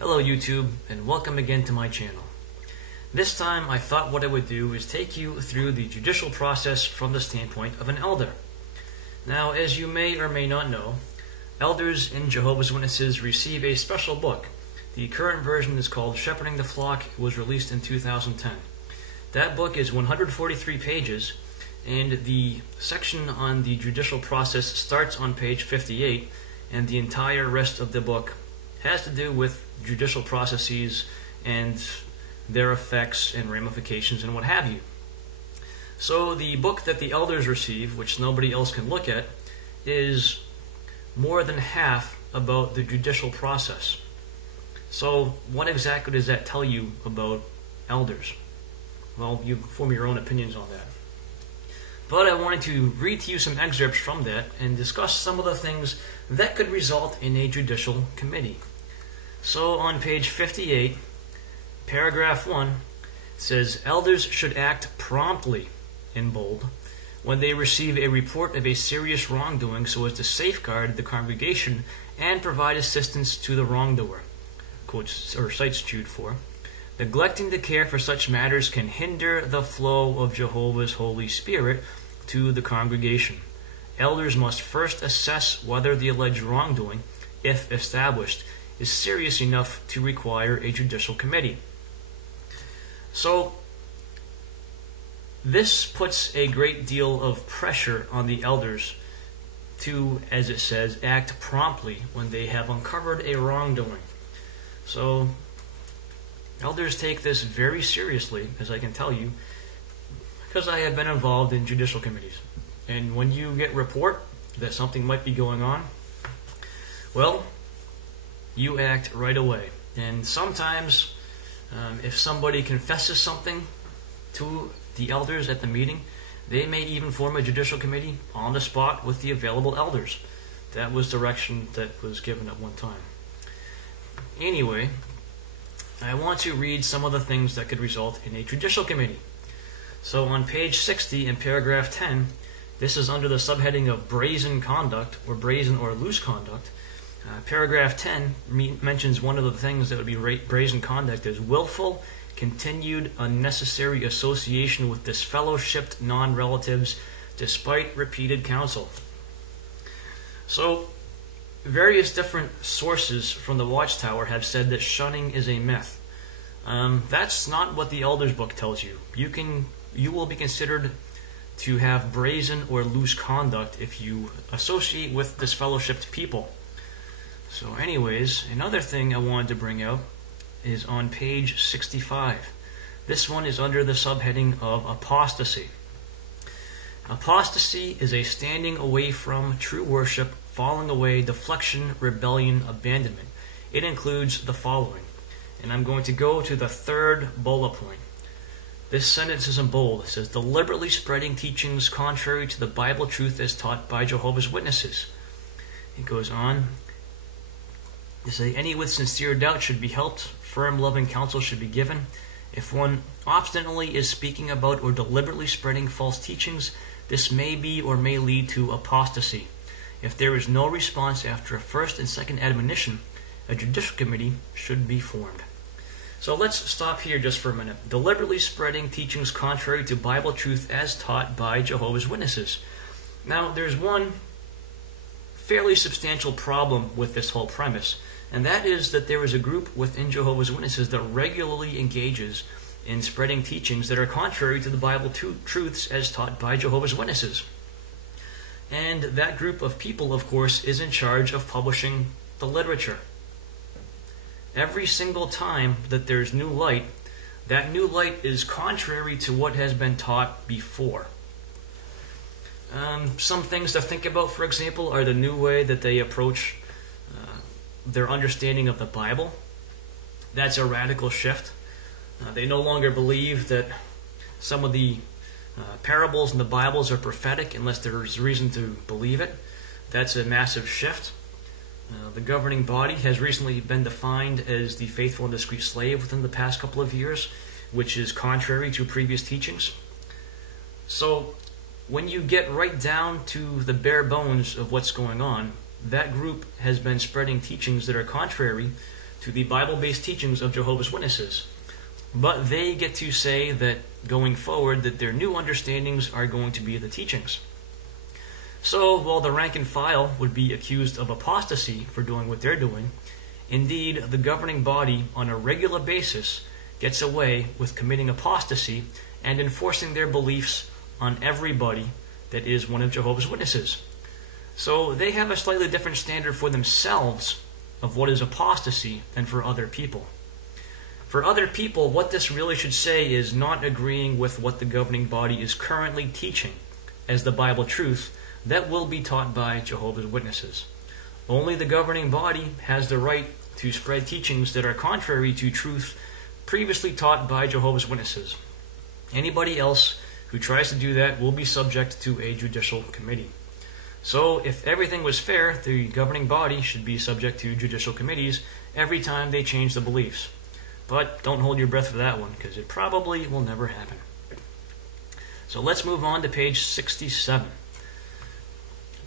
Hello YouTube, and welcome again to my channel. This time I thought what I would do is take you through the judicial process from the standpoint of an elder. Now, as you may or may not know, elders in Jehovah's Witnesses receive a special book. The current version is called Shepherding the Flock. It was released in 2010. That book is 143 pages, and the section on the judicial process starts on page 58, and the entire rest of the book has to do with judicial processes and their effects and ramifications and what have you. So the book that the elders receive, which nobody else can look at, is more than half about the judicial process. So what exactly does that tell you about elders? Well, you form your own opinions on that. But I wanted to read to you some excerpts from that and discuss some of the things that could result in a judicial committee. So on page 58, paragraph 1 says, elders should act promptly, in bold, when they receive a report of a serious wrongdoing so as to safeguard the congregation and provide assistance to the wrongdoer. Quotes or cites Jude 4. Neglecting to care for such matters can hinder the flow of Jehovah's Holy Spirit to the congregation. Elders must first assess whether the alleged wrongdoing, if established, is serious enough to require a judicial committee. So, this puts a great deal of pressure on the elders to, as it says, act promptly when they have uncovered a wrongdoing. So, elders take this very seriously, as I can tell you, because I have been involved in judicial committees. And when you get report that something might be going on, well, you act right away. And sometimes, if somebody confesses something to the elders at the meeting, they may even form a judicial committee on the spot with the available elders. That was direction that was given at one time. Anyway, I want to read some of the things that could result in a judicial committee. So on page 60 in paragraph 10, this is under the subheading of brazen conduct, or brazen or loose conduct. Paragraph 10 mentions one of the things that would be brazen conduct is willful, continued, unnecessary association with disfellowshipped non-relatives despite repeated counsel. So, various different sources from the Watchtower have said that shunning is a myth. That's not what the Elders book tells you. You will be considered to have brazen or loose conduct if you associate with disfellowshipped people. So anyways, another thing I wanted to bring out is on page 65. This one is under the subheading of apostasy. Apostasy is a standing away from true worship, falling away, deflection, rebellion, abandonment. It includes the following. And I'm going to go to the third bullet point. This sentence is in bold. It says, deliberately spreading teachings contrary to the Bible truth as taught by Jehovah's Witnesses. It goes on to say, any with sincere doubt should be helped, firm loving counsel should be given. If one obstinately is speaking about or deliberately spreading false teachings, this may be or may lead to apostasy. If there is no response after a first and second admonition, a judicial committee should be formed. So let's stop here just for a minute. Deliberately spreading teachings contrary to Bible truth as taught by Jehovah's Witnesses. Now, there's one fairly substantial problem with this whole premise, and that is that there is a group within Jehovah's Witnesses that regularly engages in spreading teachings that are contrary to the Bible truths as taught by Jehovah's Witnesses. And that group of people, of course, is in charge of publishing the literature. Every single time that there's new light, that new light is contrary to what has been taught before. Some things to think about, for example, are the new way that they approach their understanding of the Bible. That's a radical shift. They no longer believe that some of the parables in the Bibles are prophetic unless there's reason to believe it. That's a massive shift. The governing body has recently been defined as the faithful and discreet slave within the past couple of years, which is contrary to previous teachings. So, when you get right down to the bare bones of what's going on, that group has been spreading teachings that are contrary to the Bible-based teachings of Jehovah's Witnesses. But they get to say that going forward that their new understandings are going to be the teachings. So while the rank and file would be accused of apostasy for doing what they're doing, indeed the governing body on a regular basis gets away with committing apostasy and enforcing their beliefs on everybody that is one of Jehovah's Witnesses. So they have a slightly different standard for themselves of what is apostasy than for other people. For other people, what this really should say is not agreeing with what the governing body is currently teaching as the Bible truth that will be taught by Jehovah's Witnesses. Only the governing body has the right to spread teachings that are contrary to truth previously taught by Jehovah's Witnesses. Anybody else who tries to do that will be subject to a judicial committee. So if everything was fair, the governing body should be subject to judicial committees every time they change the beliefs. But don't hold your breath for that one, because it probably will never happen. So let's move on to page 67.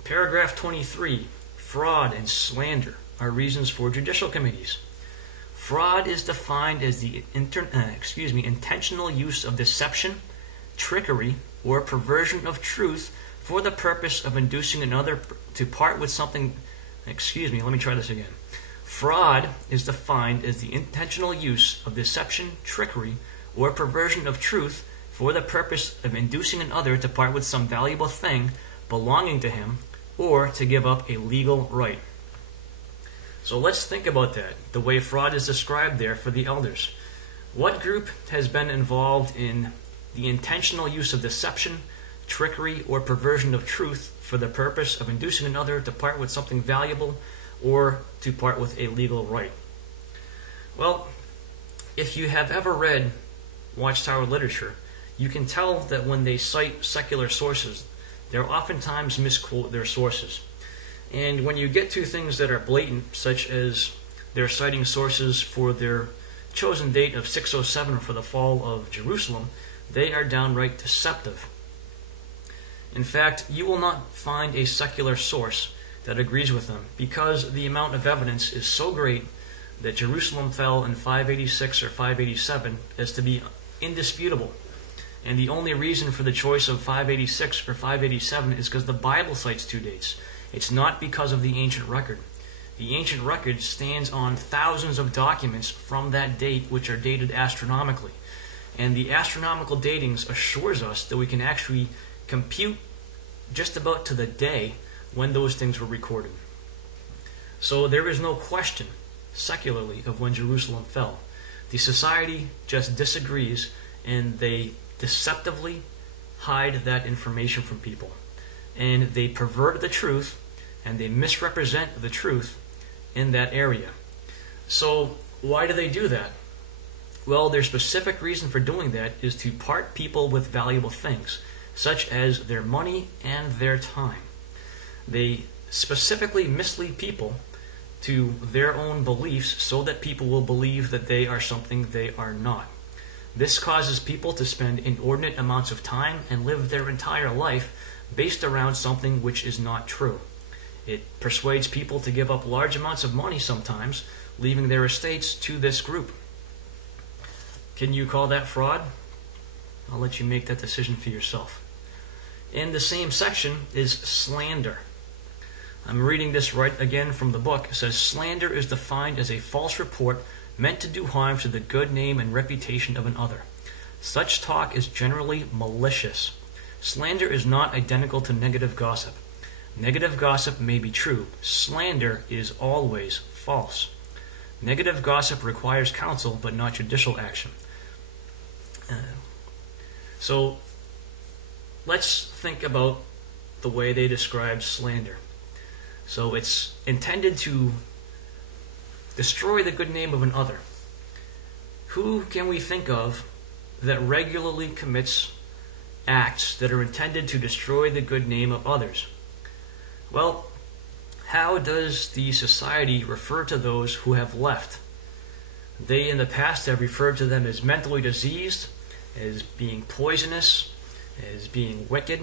Paragraph 23, fraud and slander are reasons for judicial committees. Fraud is defined as the intentional use of deception, trickery, or perversion of truth for the purpose of inducing another to part with something. Fraud is defined as the intentional use of deception, trickery, or perversion of truth for the purpose of inducing another to part with some valuable thing belonging to him or to give up a legal right. So let's think about that, the way fraud is described there for the elders. What group has been involved in the intentional use of deception, trickery, or perversion of truth for the purpose of inducing another to part with something valuable or to part with a legal right? Well, if you have ever read Watchtower literature, you can tell that when they cite secular sources, they'll oftentimes misquote their sources. And when you get to things that are blatant, such as they're citing sources for their chosen date of 607 for the fall of Jerusalem, they are downright deceptive. In fact, you will not find a secular source that agrees with them, because the amount of evidence is so great that Jerusalem fell in 586 or 587 as to be indisputable. And the only reason for the choice of 586 or 587 is because the Bible cites two dates. It's not because of the ancient record. The ancient record stands on thousands of documents from that date which are dated astronomically. And the astronomical datings assures us that we can actually compute just about to the day when those things were recorded. So there is no question, secularly, of when Jerusalem fell. The society just disagrees, and they deceptively hide that information from people. And they pervert the truth, and they misrepresent the truth in that area. So why do they do that? Well, their specific reason for doing that is to part people with valuable things, such as their money and their time. They specifically mislead people to their own beliefs so that people will believe that they are something they are not. This causes people to spend inordinate amounts of time and live their entire life based around something which is not true. It persuades people to give up large amounts of money sometimes, leaving their estates to this group. Can you call that fraud? I'll let you make that decision for yourself. In the same section is slander. I'm reading this right again from the book. It says, slander is defined as a false report meant to do harm to the good name and reputation of another. Such talk is generally malicious. Slander is not identical to negative gossip. Negative gossip may be true. Slander is always false. Negative gossip requires counsel but not judicial action. So let's think about the way they describe slander. So it's intended to destroy the good name of another. Who can we think of that regularly commits acts that are intended to destroy the good name of others? Well, how does the society refer to those who have left? They in the past have referred to them as mentally diseased, as being poisonous, as being wicked,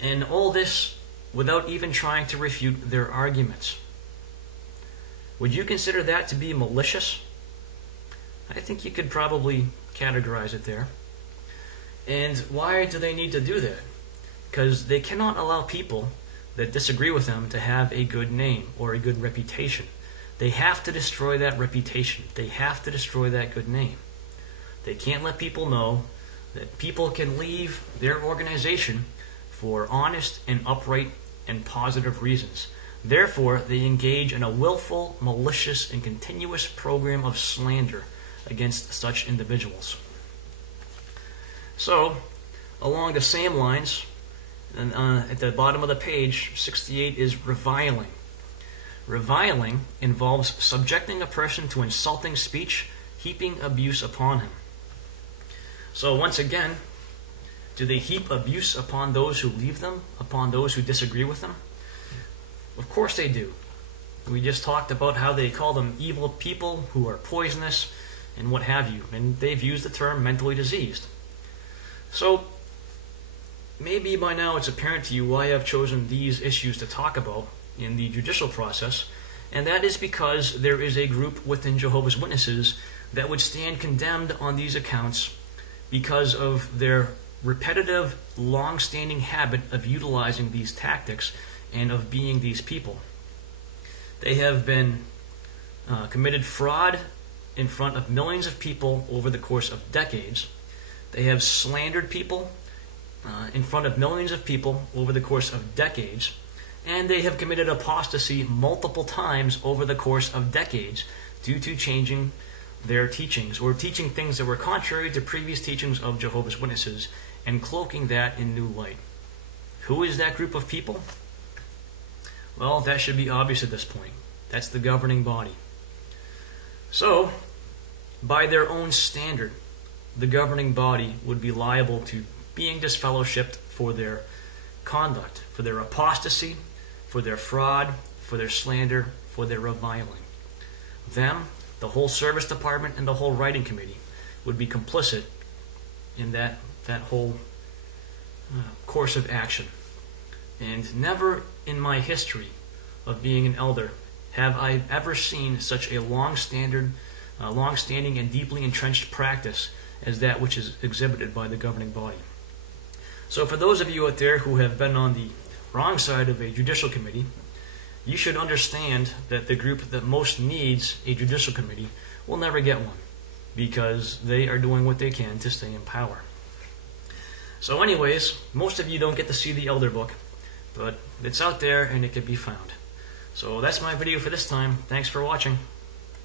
and all this without even trying to refute their arguments. Would you consider that to be malicious? I think you could probably categorize it there. And why do they need to do that? Because they cannot allow people that disagree with them to have a good name or a good reputation. They have to destroy that reputation. They have to destroy that good name. They can't let people know that people can leave their organization for honest and upright and positive reasons. Therefore, they engage in a willful, malicious, and continuous program of slander against such individuals. So, along the same lines, and at the bottom of the page, 68 is reviling. Reviling involves subjecting a person to insulting speech, heaping abuse upon him. So once again, do they heap abuse upon those who leave them, upon those who disagree with them? Of course they do. We just talked about how they call them evil people who are poisonous and what have you, and they've used the term mentally diseased. So maybe by now it's apparent to you why I've chosen these issues to talk about in the judicial process, and that is because there is a group within Jehovah's Witnesses that would stand condemned on these accounts because of their repetitive, long-standing habit of utilizing these tactics and of being these people. They have been committed fraud in front of millions of people over the course of decades. They have slandered people in front of millions of people over the course of decades. And they have committed apostasy multiple times over the course of decades due to changing their teachings or teaching things that were contrary to previous teachings of Jehovah's Witnesses and cloaking that in new light. Who is that group of people? Well, that should be obvious at this point. That's the governing body. So, by their own standard, the governing body would be liable to being disfellowshipped for their conduct, for their apostasy, for their fraud, for their slander, for their reviling. Them, the whole service department, and the whole writing committee would be complicit in that whole course of action. And never in my history of being an elder have I ever seen such a long-standing and deeply entrenched practice as that which is exhibited by the governing body. So for those of you out there who have been on the wrong side of a judicial committee, you should understand that the group that most needs a judicial committee will never get one, because they are doing what they can to stay in power. So anyways, most of you don't get to see the Elder Book, but it's out there and it can be found. So that's my video for this time. Thanks for watching.